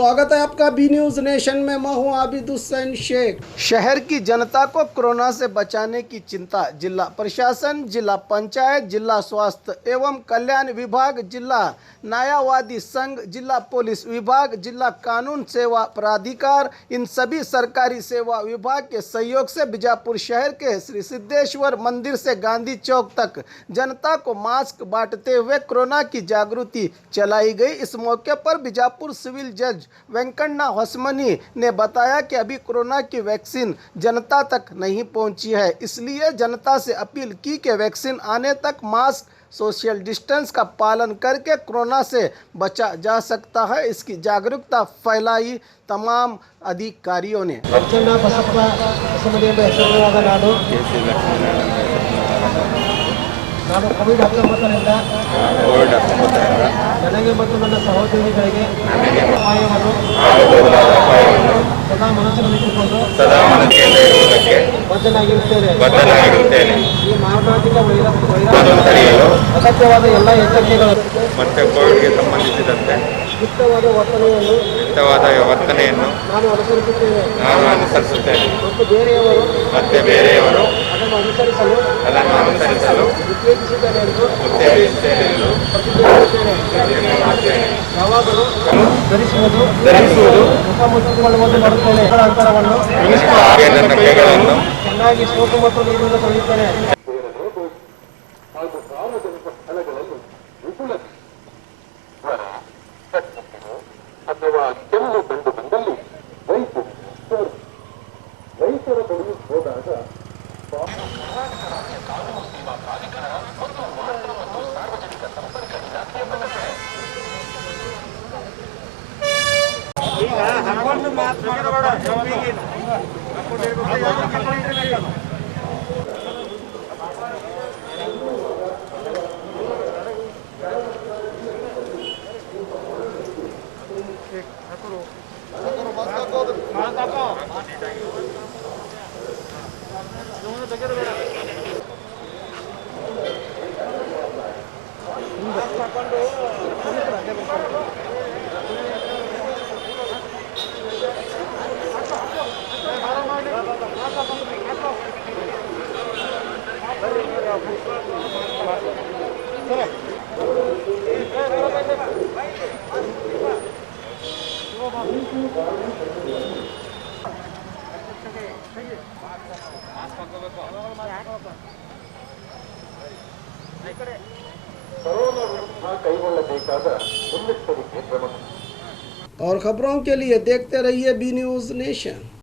स्वागत है आपका बी न्यूज नेशन में। मैं हूं आबिद हुसैन शेख। शहर की जनता को कोरोना से बचाने की चिंता जिला प्रशासन, जिला पंचायत, जिला स्वास्थ्य एवं कल्याण विभाग, जिला न्यायवादी संघ, जिला पुलिस विभाग, जिला कानून सेवा प्राधिकार, इन सभी सरकारी सेवा विभाग के सहयोग से बीजापुर शहर के श्री सिद्धेश्वर मंदिर से गांधी चौक तक जनता को मास्क बांटते हुए कोरोना की जागृति चलाई गई। इस मौके पर बीजापुर सिविल जज वेंकन्ना होसमनी ने बताया कि अभी कोरोना की वैक्सीन जनता तक नहीं पहुंची है, इसलिए जनता से अपील की कि वैक्सीन आने तक मास्क, सोशल डिस्टेंस का पालन करके कोरोना से बचा जा सकता है। इसकी जागरूकता फैलाई तमाम अधिकारियों ने। ನಾನು ಕೋವಿಡ್-19 ನನಗೆ ಮತ್ತು ನನ್ನ ಸಹೋದ್ಯೋಗಿಗಳಿಗೆ ಅಪಾಯವನ್ನು ಸದಾ ಮನಸ್ಸಿನಲ್ಲಿಟ್ಟುಕೊಂಡು ಬದ್ಧನಾಗಿರುತ್ತೇನೆ. ಈ ಮಾರಣಾಂತಿಕ ವೈರಸ್ ತಡೆಯಲು ಅಗತ್ಯವಾದ ಎಲ್ಲ ಎಚ್ಚರಿಕೆಗಳು ಮತ್ತು ಕೋವಿಡ್ಗೆ ಸಂಬಂಧಿಸಿದಂತೆ ಯುಕ್ತವಾದ ವರ್ತನೆಯನ್ನು ನಾನು ಅನುಸರಿಸುತ್ತೇನೆ ಮತ್ತು ಬೇರೆಯವರು ಅದನ್ನು ಅನುಸರಿಸಲು ಉತ್ತೇಜಿಸಿದ್ದೇನೆ ಎಂದು ಪ್ರತಿಜ್ಞೆ ಯಾವಾಗಲೂ ಧರಿಸುವುದು ಮುಖ ಮುಚ್ಚಿಕೊಳ್ಳುವುದು ಮಾಡುತ್ತೇನೆ. ಅಂತರವನ್ನು ಚೆನ್ನಾಗಿ ಸೋಪು ಮತ್ತು ನೀರಿನಿಂದ ತೊಳೆಯುತ್ತೇನೆ. ಅಥವಾ ಕೆಮ್ಮು ಕಂಡು ಬಂದಲ್ಲಿ ರೈತರ ಬಳಿ ಹೋದಾಗ ಕೊರೋನಾ ವಿರುದ್ಧ ಕೈಗೊಳ್ಳಬೇಕಾದ ಮುನ್ನೆಚ್ಚರಿಕೆ ಕ್ರಮ। और खबरों के लिए देखते रहिए बी न्यूज नेशन।